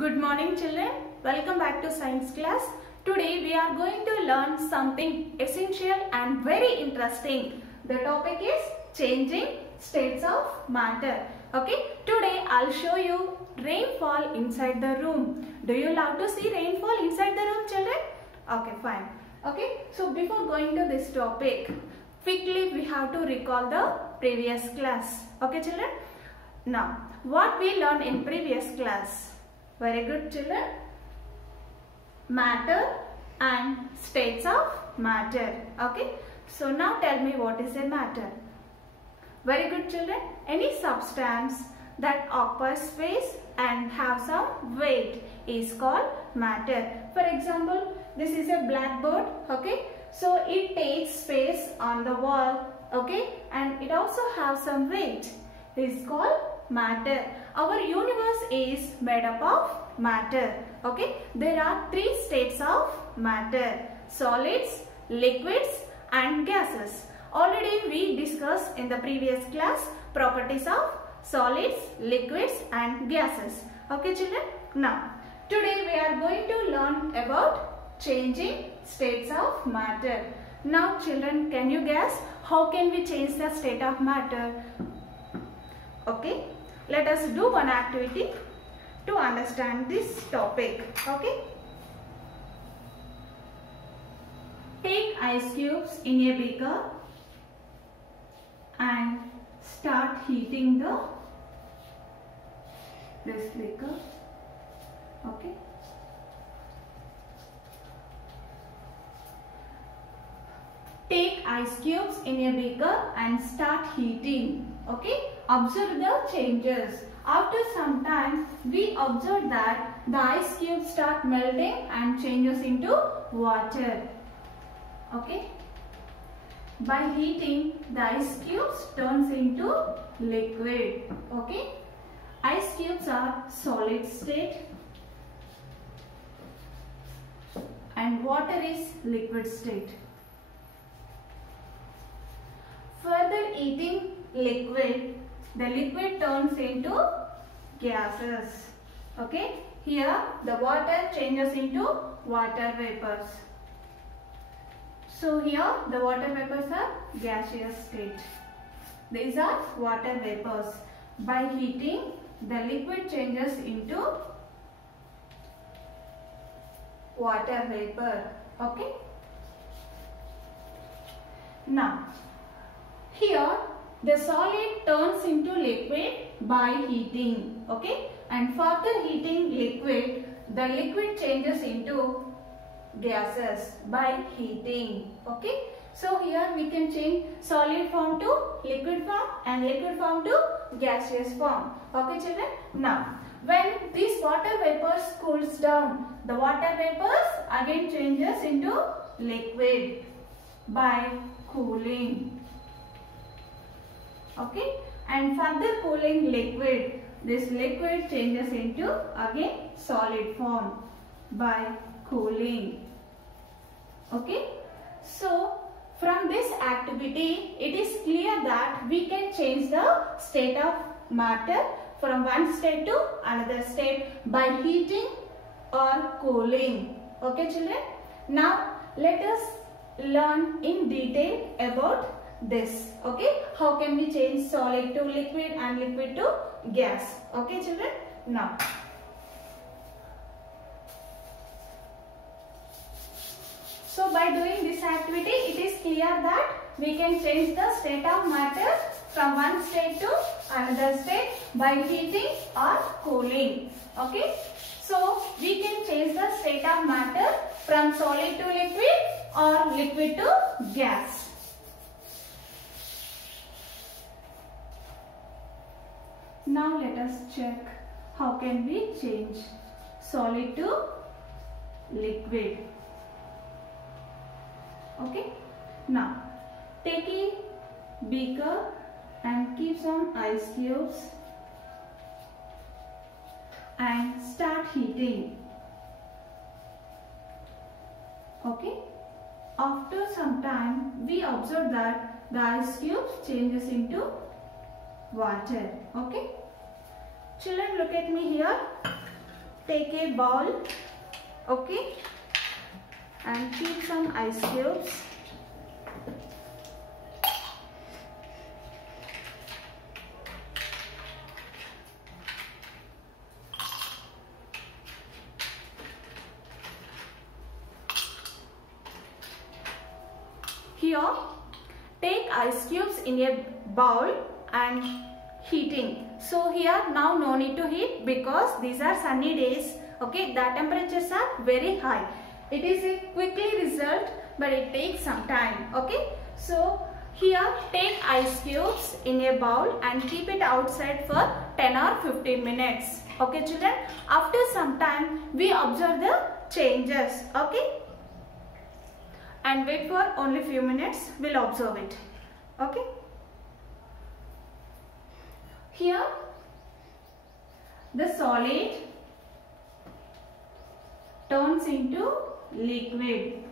Good morning children. Welcome back to science class. Today we are going to learn something essential and very interesting. The topic is changing states of matter. Okay. Today I'll show you rainfall inside the room. Do you love to see rainfall inside the room, children? Okay, fine. Okay. So before going to this topic, quickly we have to recall the previous class. Okay, children. Now, what we learned in previous class? Very good, children. Matter and states of matter. Okay. So now tell me, what is a matter? Very good, children. Any substance that occupies space and have some weight is called matter. For example, this is a blackboard. Okay. So it takes space on the wall. Okay. And it also has some weight. It is called matter. Our universe is made up of matter. Okay. There are three states of matter: solids, liquids and gases. Already we discussed in the previous class properties of solids, liquids and gases. Okay, children. Now, today we are going to learn about changing states of matter. Now, children, can you guess how can we change the state of matter? Okay. Let us do one activity to understand this topic. Okay. Take ice cubes in a beaker and start heating this beaker. Okay. Take ice cubes in a beaker and start heating. Okay. Observe the changes. After some time, we observe that the ice cubes start melting and changes into water. Okay. By heating, the ice cubes turns into liquid. Okay. Ice cubes are solid state and water is liquid state. Further heating liquid, the liquid turns into gases. Okay. Here the water changes into water vapors. So here the water vapors are gaseous state. These are water vapors. By heating, the liquid changes into water vapor. Okay. Now, here the solid turns into liquid by heating. Okay. And further heating liquid, the liquid changes into gases by heating. Okay. So here we can change solid form to liquid form and liquid form to gaseous form. Okay, children. Now, when these water vapors cools down, the water vapors again changes into liquid by cooling. Okay. And further cooling liquid, this liquid changes into again solid form by cooling. Okay. So, from this activity, it is clear that we can change the state of matter from one state to another state by heating or cooling. Okay, children. Now, let us learn in detail about this. Okay. How can we change solid to liquid and liquid to gas? Okay, children. Now, so by doing this activity, it is clear that we can change the state of matter from one state to another state by heating or cooling. Okay. So we can change the state of matter from solid to liquid or liquid to gas. Now let us check how can we change solid to liquid. Okay. Now, take a beaker and keep some ice cubes and start heating. Okay. After some time, we observe that the ice cubes changes into water. Okay. Children, look at me here. take a bowl, okay, and keep some ice cubes. Here, take ice cubes in a bowl and heating. So here now no need to heat because these are sunny days. Okay, the temperatures are very high. It is a quickly result, but it takes some time. Okay, so here take ice cubes in a bowl and keep it outside for 10 or 15 minutes. Okay children, after some time we observe the changes. Okay, and wait for only few minutes, we'll observe it. Okay, here the solid turns into liquid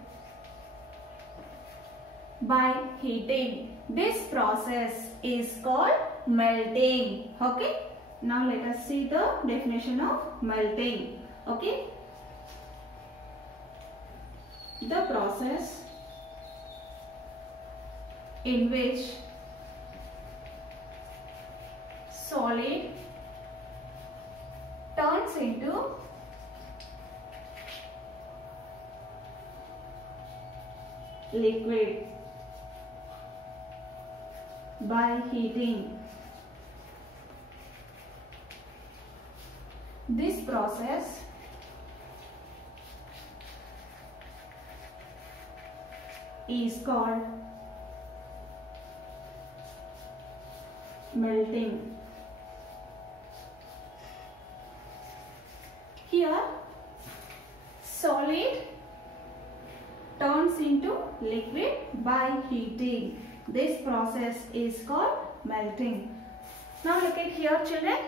by heating. This process is called melting. Okay, now let us see the definition of melting. Okay, the process in which solid turns into liquid by heating. This process is called melting. Here solid turns into liquid by heating. This process is called melting. Now look at here children.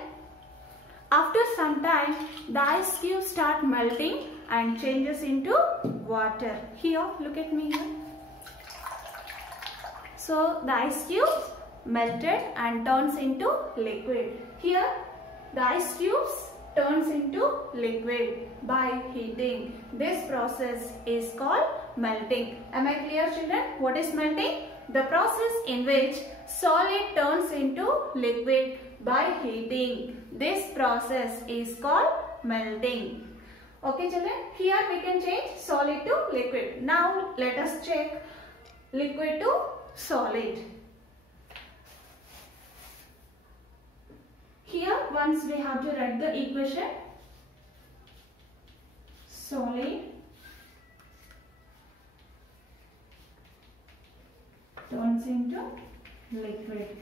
After some time the ice cubes start melting and changes into water. Here look at me here. So the ice cubes melted and turns into liquid. Here the ice cubes turns into liquid by heating. This process is called melting. Am I clear children? What is melting? The process in which solid turns into liquid by heating. This process is called melting. Okay children, here we can change solid to liquid. Now let us check liquid to solid. Here once we have to write the equation. Solid turns into liquid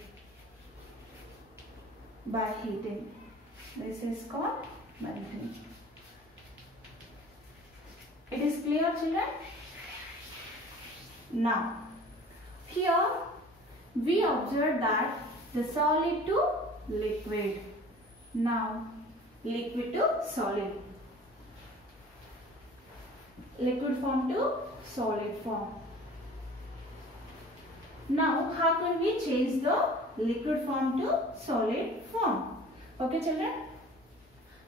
by heating. This is called melting. It is clear children? Now here we observe that the solid to liquid. Now liquid to solid. Liquid form to solid form. Now how can we change the liquid form to solid form? Okay children.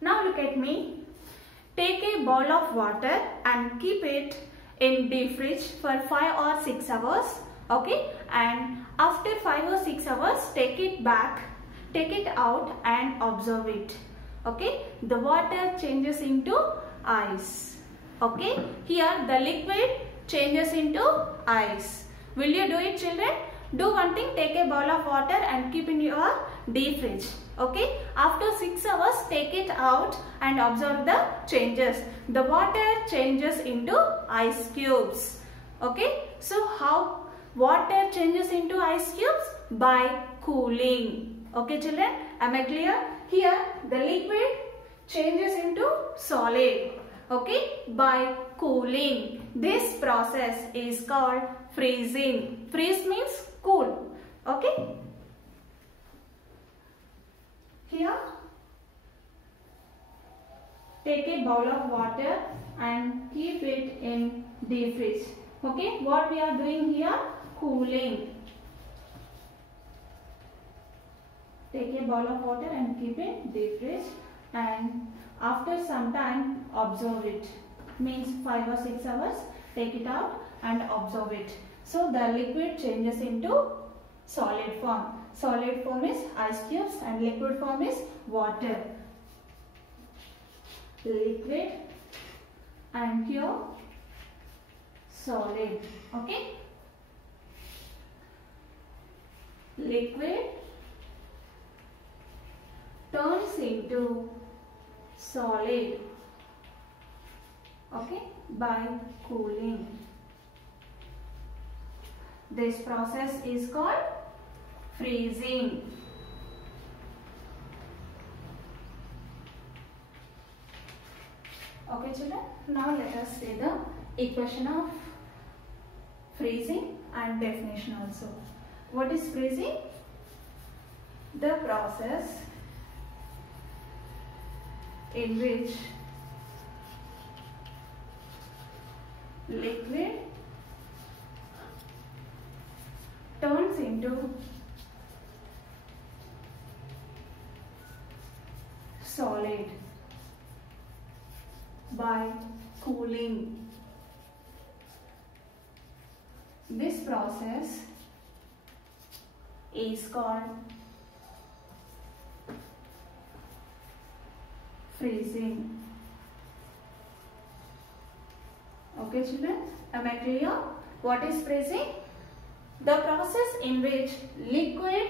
Now look at me. Take a bowl of water and keep it in deep fridge for 5 or 6 hours. Okay, and after 5 or 6 hours take it back, take it out and observe it. Okay, the water changes into ice. Okay, here the liquid changes into ice. Will you do it children? Do one thing, take a bowl of water and keep in your deep fridge. Okay, after 6 hours take it out and observe the changes. The water changes into ice cubes. Okay, so how water changes into ice cubes? By cooling. Okay children, am I clear? Here the liquid changes into solid. Okay, by cooling. This process is called freezing. Freeze means cool. Okay. Here take a bowl of water and keep it in deep fridge. Okay, what we are doing here? Cooling. Take a bowl of water and keep it deep fridge. and after some time observe it. Means 5 or 6 hours, take it out and observe it. So the liquid changes into solid form. Solid form is ice cubes and liquid form is water. Liquid and here solid. Okay. Liquid turns into solid, okay, by cooling. This process is called freezing. Okay children, now let us see the equation of freezing and definition also. What is freezing? The process in which liquid turns into solid by cooling. This process is called freezing. Okay children, am I clear? What is freezing? The process in which liquid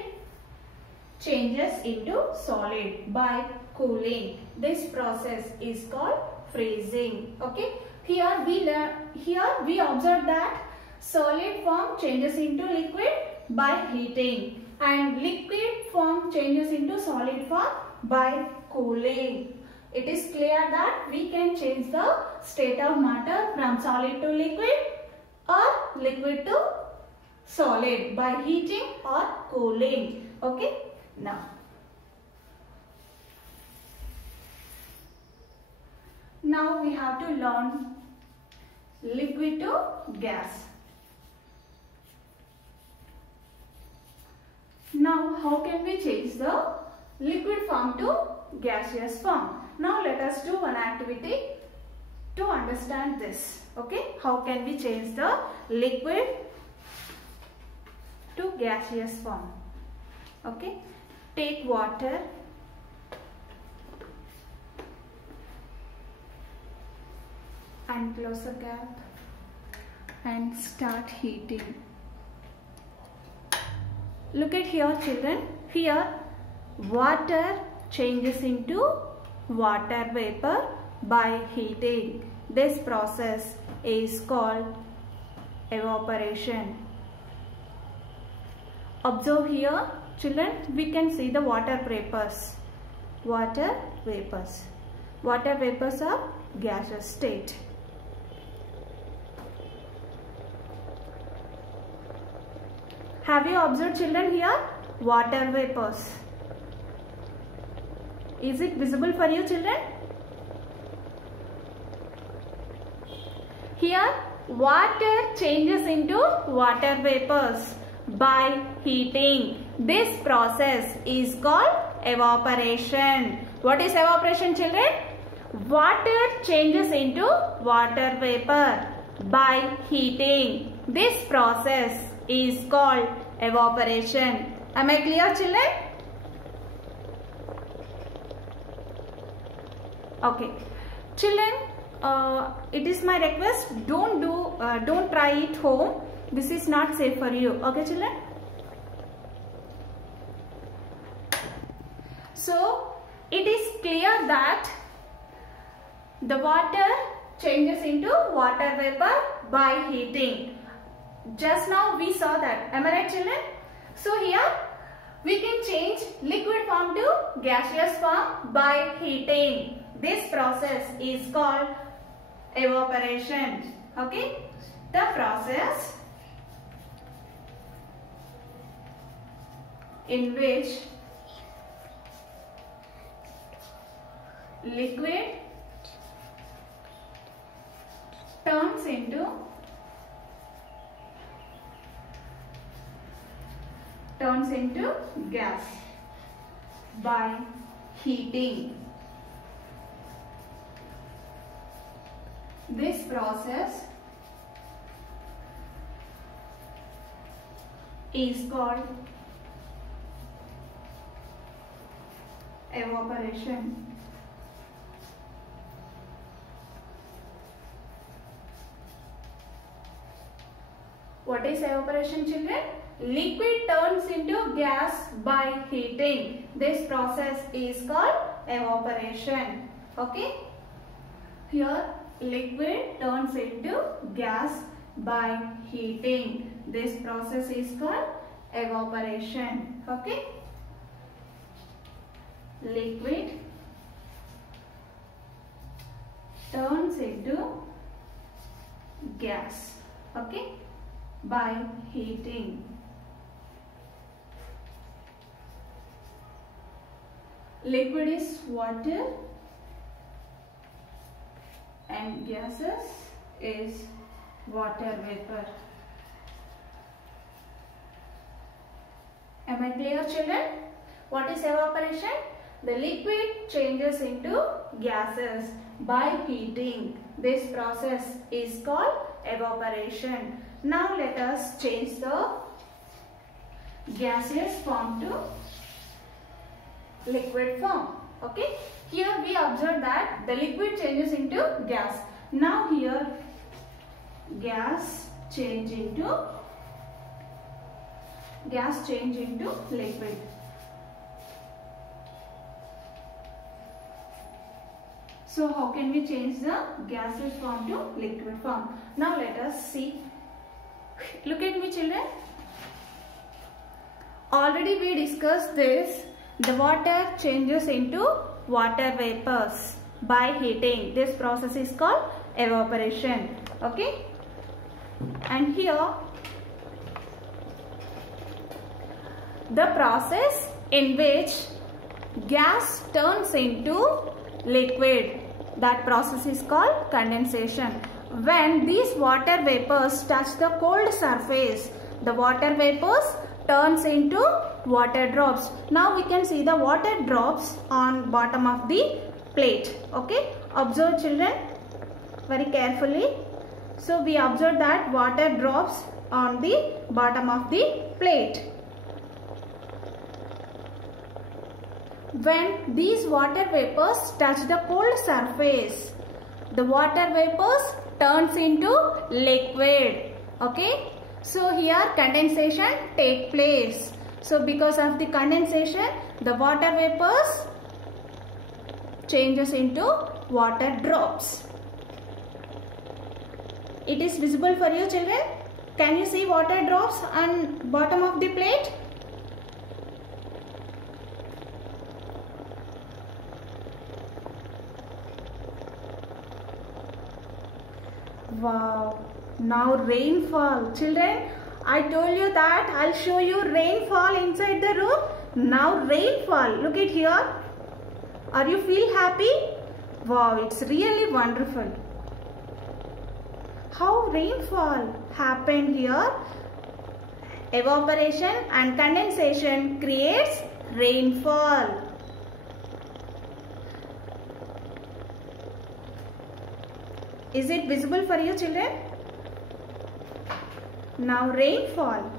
changes into solid by cooling. This process is called freezing. Okay, here we observe that solid form changes into liquid by heating and liquid form changes into solid form by cooling. It is clear that we can change the state of matter from solid to liquid or liquid to solid by heating or cooling. Okay, now we have to learn liquid to gas. Now how can we change the liquid form to gaseous form? Now let us do one activity to understand this. Okay, how can we change the liquid to gaseous form? Okay, take water and close the cap and start heating. Look at here children, here water changes into water vapor by heating. This process is called evaporation. Observe here children, we can see the water vapors. Water vapors. Water vapors are gaseous state. Have you observed children here? Water vapors. Is it visible for you children? Here water changes into water vapors by heating. This process is called evaporation. What is evaporation children? Water changes into water vapor by heating. This process is called evaporation. Am I clear children? Okay, children, it is my request, don't try it home. This is not safe for you. Okay children? So it is clear that the water changes into water vapor by heating. Just now we saw that. Am I right children? So here we can change liquid form to gaseous form by heating. This process is called evaporation. Okay? The process in which liquid turns into gas by heating. This process is called evaporation. What is evaporation, children? Liquid turns into gas by heating. This process is called evaporation. Okay? Here liquid turns into gas by heating. This process is called evaporation. Okay? Liquid turns into gas. Okay? By heating. Liquid is water and gases is water vapor. Am I clear, children? What is evaporation? The liquid changes into gases by heating. This process is called evaporation. Now let us change the gaseous form to liquid form. Okay? Here we observe that the liquid changes into gas. Now here gas change into liquid. So how can we change the gaseous form to liquid form? Now let us see. Look at me, children. Already we discussed this. The water changes into water vapors by heating. This process is called evaporation. Okay? And here the process in which gas turns into liquid, that process is called condensation. When these water vapors touch the cold surface, the water vapors turns into water drops. Now we can see the water drops on bottom of the plate. Okay, observe, children, very carefully. So we observe that water drops on the bottom of the plate. When these water vapors touch the cold surface, the water vapors turns into liquid. Okay, so here condensation take place. So because of the condensation, the water vapors changes into water drops. It is visible for you, children? Can you see water drops on bottom of the plate? Wow, now rainfall. Children, I told you that I'll show you rainfall inside the room. Now rainfall. Look at here. Are you feel happy? Wow, it's really wonderful. How rainfall happened here? Evaporation and condensation creates rainfall. Is it visible for you, children? Now rainfall.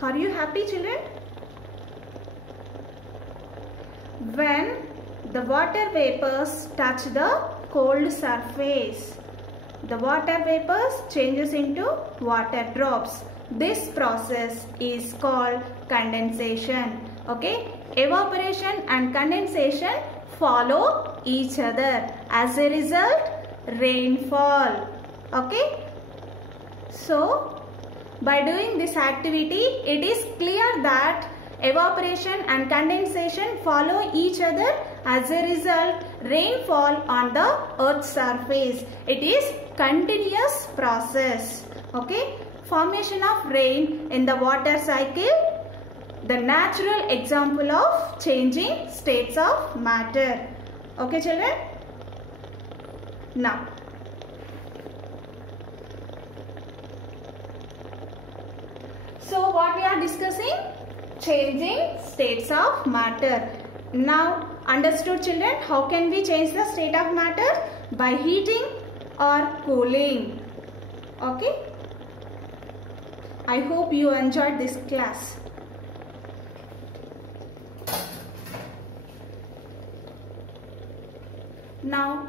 Are you happy, children? When the water vapors touch the cold surface, the water vapors changes into water drops. This process is called condensation. Okay? Evaporation and condensation follow each other. As a result, rainfall. Okay? So, by doing this activity, it is clear that evaporation and condensation follow each other. As a result, rainfall on the earth's surface. It is continuous process. Okay? Formation of rain in the water cycle, the natural example of changing states of matter. Okay, children? Now, so what we are discussing? Changing states of matter. Now understood children, how can we change the state of matter? By heating or cooling. Okay. I hope you enjoyed this class. Now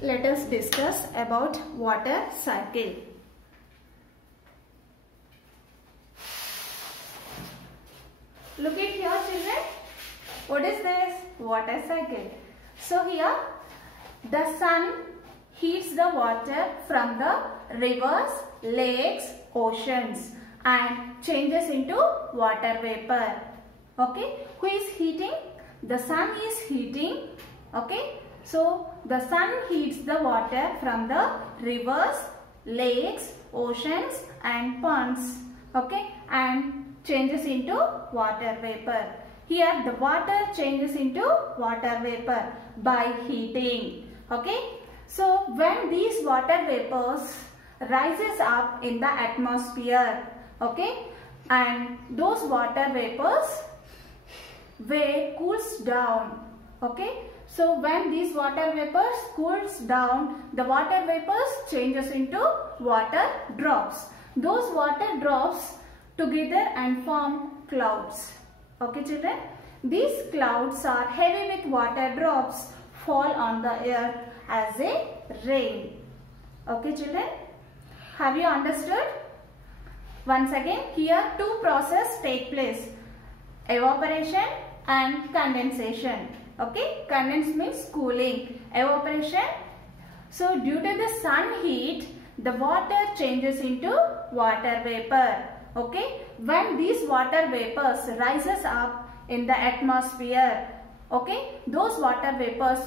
let us discuss about water cycle. Look at here children. What is this? Water cycle. So here the sun heats the water from the rivers, lakes, oceans and changes into water vapor. Okay. Who is heating? The sun is heating. Okay. So the sun heats the water from the rivers, lakes, oceans and ponds. Okay. And changes into water vapor. Here the water changes into water vapor by heating. Okay. So when these water vapors rises up in the atmosphere, okay, and those water vapors cools down. Okay. So when these water vapors cools down, the water vapors changes into water drops. Those water drops together and form clouds. Okay children, these clouds are heavy with water drops fall on the earth as a rain. Okay children, have you understood? Once again, here two processes take place, evaporation and condensation. Okay, condense means cooling, evaporation. So due to the sun heat, the water changes into water vapor. Okay, when these water vapors rises up in the atmosphere, okay, those water vapors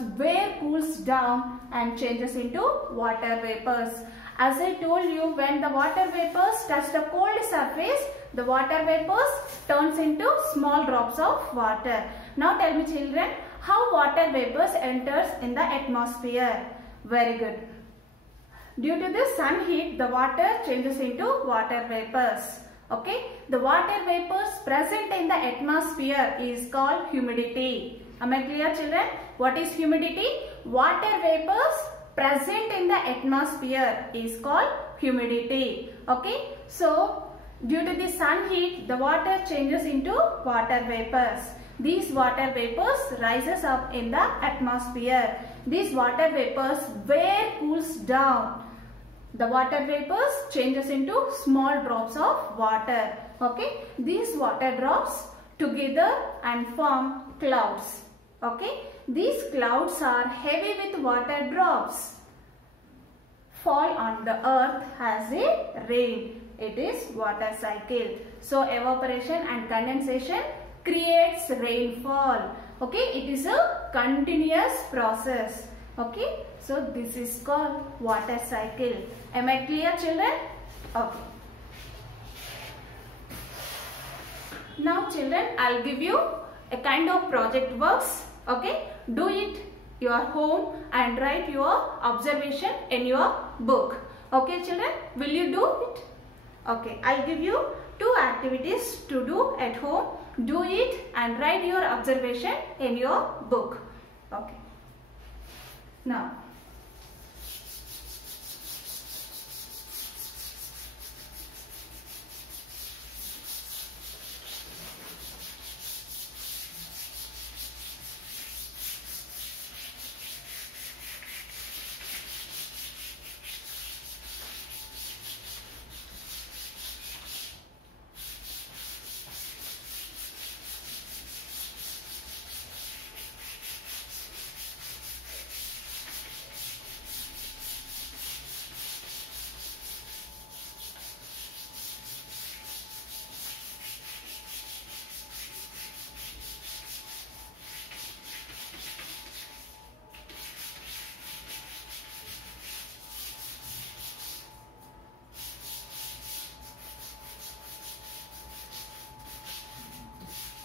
cools down and changes into water vapors. As I told you, when the water vapors touch the cold surface, the water vapors turns into small drops of water. Now tell me children, how water vapors enters in the atmosphere? Very good. Due to the sun heat, the water changes into water vapors. Okay, the water vapors present in the atmosphere is called humidity. Am I clear children? What is humidity? Water vapors present in the atmosphere is called humidity. Okay, so due to the sun heat, the water changes into water vapors. These water vapors rises up in the atmosphere. These water vapors cools down. The water vapors changes into small drops of water. Okay, these water drops together and form clouds. Okay, these clouds are heavy with water drops fall on the earth as a rain. It is water cycle. So evaporation and condensation creates rainfall. Okay, it is a continuous process. Okay, so this is called water cycle. Am I clear children? Okay. Now children, I'll give you a kind of project works. Okay, do it your home and write your observation in your book. Okay children, will you do it? Okay, I'll give you two activities to do at home. Do it and write your observation in your book. Okay. Now,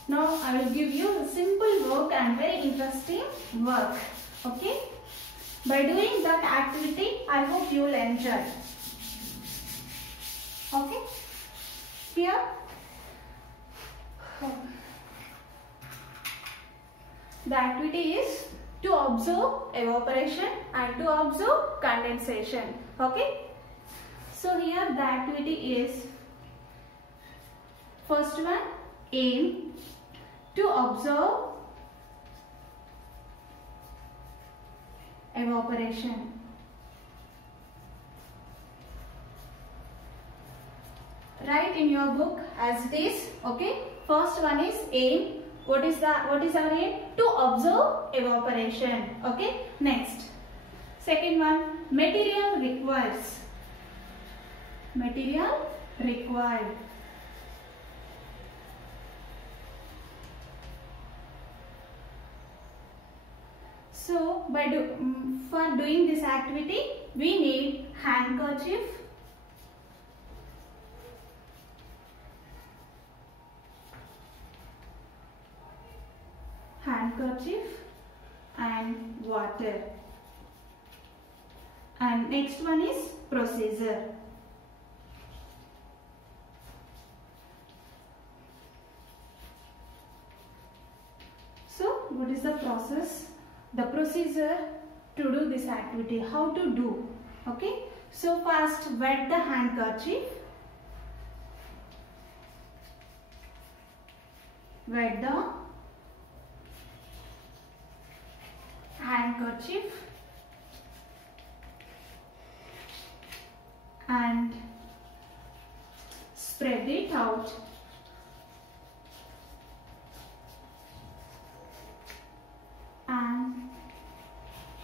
now I will give you a simple work and very interesting work. Okay. By doing that activity, I hope you will enjoy. Okay. Here. The activity is to observe evaporation and to observe condensation. Okay. So here the activity is, first one, aim to observe evaporation. Write in your book as it is. Okay. First one is aim. What is our aim? To observe evaporation. Okay. Next. Second one, material requires. Material required. So for doing this activity, we need handkerchief, and water. And next one is procedure. So what is the process? The procedure to do this activity, how to do. Okay. So first, wet the handkerchief. Wet the handkerchief and spread it out. An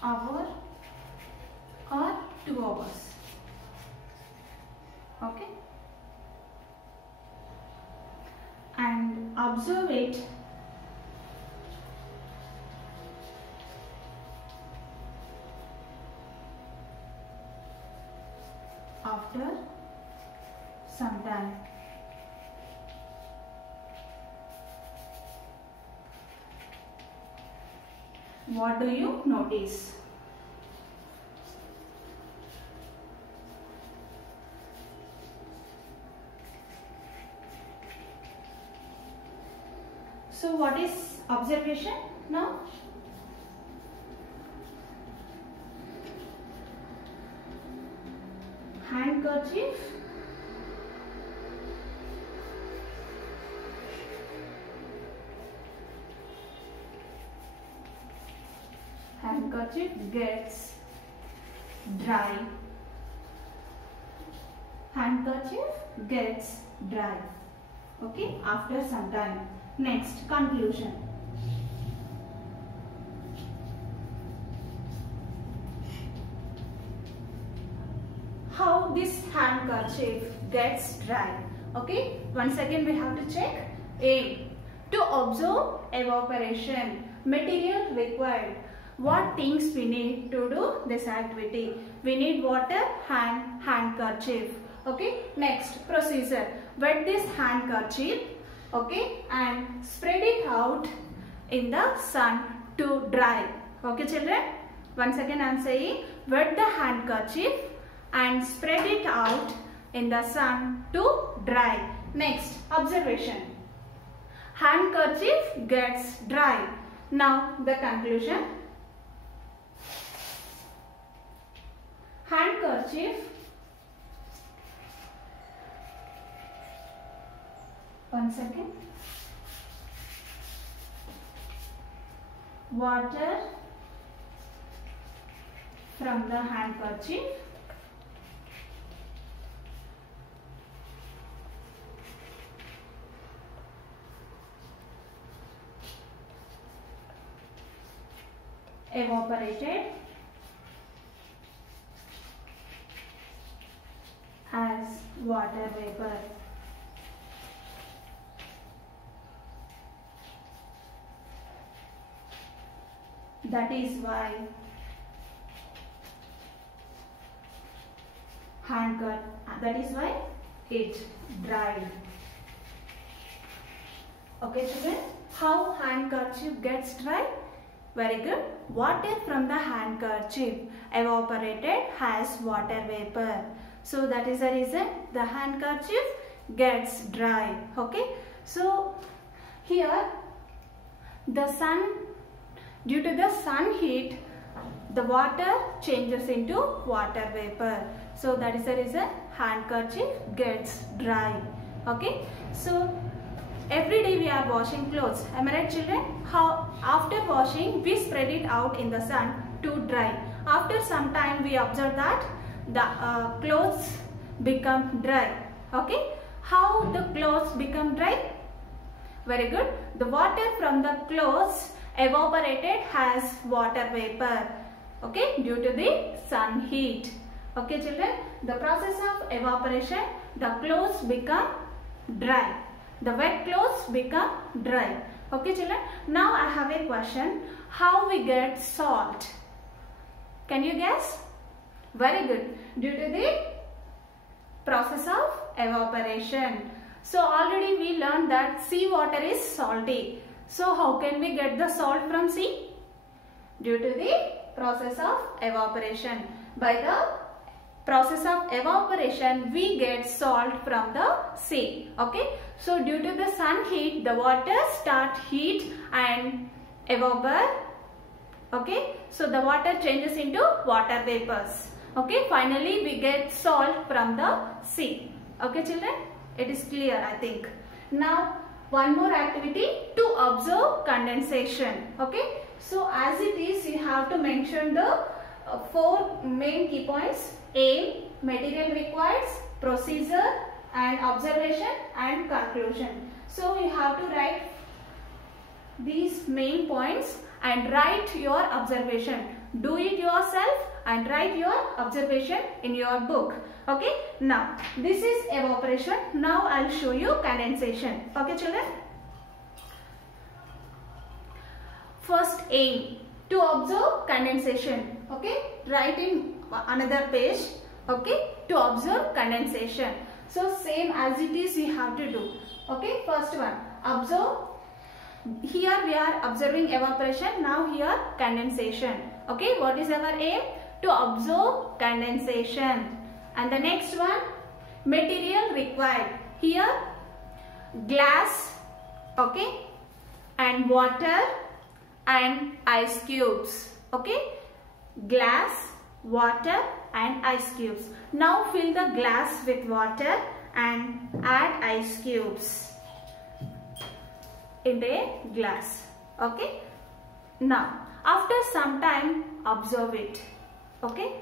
hour or 2 hours. Okay. And observe it after some time. What do you notice? So what is observation now? Handkerchief gets dry. Handkerchief gets dry. Okay, after some time. Next, conclusion. How this handkerchief gets dry? Okay, once again we have to check. A. To observe evaporation. Material required. What things we need to do this activity? We need water and handkerchief. Okay, next, procedure. Wet this handkerchief. Okay, and spread it out in the sun to dry. Okay children, once again I am saying, wet the handkerchief and spread it out in the sun to dry. Next, observation. Handkerchief gets dry. Now the conclusion. Handkerchief one second. Water from the handkerchief evaporated as water vapor. That is why it dried. Okay children, how handkerchief gets dry? Very good. Water from the handkerchief evaporated as water vapor. So that is the reason the handkerchief gets dry. Okay. So here the sun Due to the sun heat, the water changes into water vapor. So that is the reason handkerchief gets dry. Okay. So every day we are washing clothes. Am I right, children? How after washing we spread it out in the sun to dry. After some time we observe that the clothes become dry. Okay. How the clothes become dry? Very good. The water from the clothes evaporated as water vapor. Okay, due to the sun heat. Okay, children, the process of evaporation, the clothes become dry. The wet clothes become dry. Okay, children. Now I have a question. How we get salt? Can you guess? Very good. Due to the process of evaporation. So already we learned that sea water is salty. So how can we get the salt from sea? Due to the process of evaporation. By the process of evaporation, we get salt from the sea. Okay. So due to the sun heat, the water start heat and evaporate. Okay. So the water changes into water vapors. Okay. Finally, we get salt from the sea. Okay, children. It is clear, I think. Now, one more activity to observe condensation. Okay. So, as it is, you have to mention the 4 main key points: aim, material required, procedure, and observation and conclusion. So, you have to write these main points and write your observation. Do it yourself and write your observation in your book. Okay. Now, this is evaporation. Now, I will show you condensation. Okay, children. First, aim to observe condensation. Okay. Write in another page. Okay. To observe condensation. So, same as it is you have to do. Okay. First one, observe. Here we are observing evaporation. Now here condensation. Okay. What is our aim? To observe condensation. And the next one, material required. Here glass, okay, and water and ice cubes. Okay, glass, water and ice cubes. Now fill the glass with water and add ice cubes in the glass. Okay. Now after some time observe it. Okay.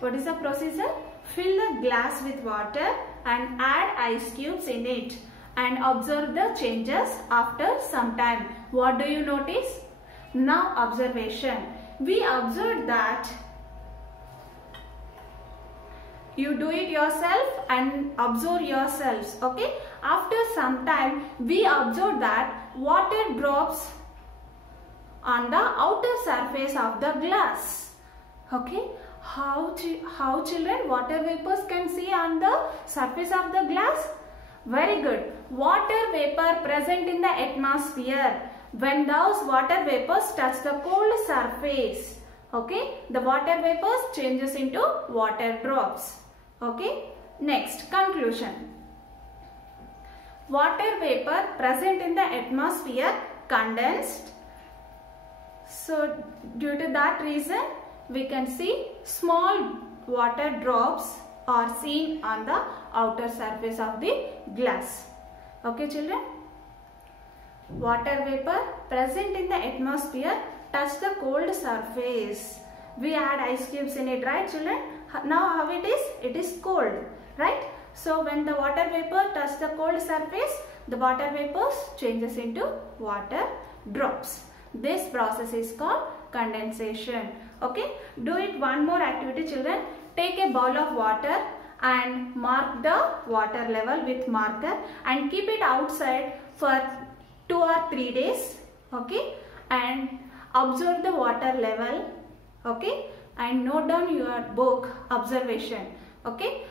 What is the procedure? Fill the glass with water and add ice cubes in it and observe the changes after some time. What do you notice? Now observation. We observed that you do it yourself and observe yourselves. Okay. After some time we observe that water drops on the outer surface of the glass. Okay. How children water vapors can see on the surface of the glass? Very good. Water vapor present in the atmosphere. When those water vapors touch the cold surface, okay, the water vapors changes into water drops. Okay. Next, conclusion. Water vapor present in the atmosphere condensed. So due to that reason, we can see small water drops are seen on the outer surface of the glass. Okay, children. Water vapor present in the atmosphere touch the cold surface. We add ice cubes in it, right, children? Now how it is? It is cold, right? So when the water vapor touch the cold surface, the water vapors changes into water drops. This process is called condensation. Okay, do it one more activity, children. Take a bowl of water and mark the water level with marker and keep it outside for 2 or 3 days. Okay, and observe the water level. Okay, and note down your book observation. Okay,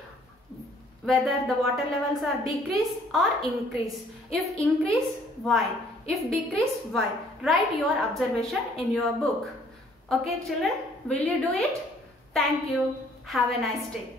whether the water levels are decrease or increase. If increase, why? If decrease, why? Write your observation in your book. Okay, children, will you do it? Thank you. Have a nice day.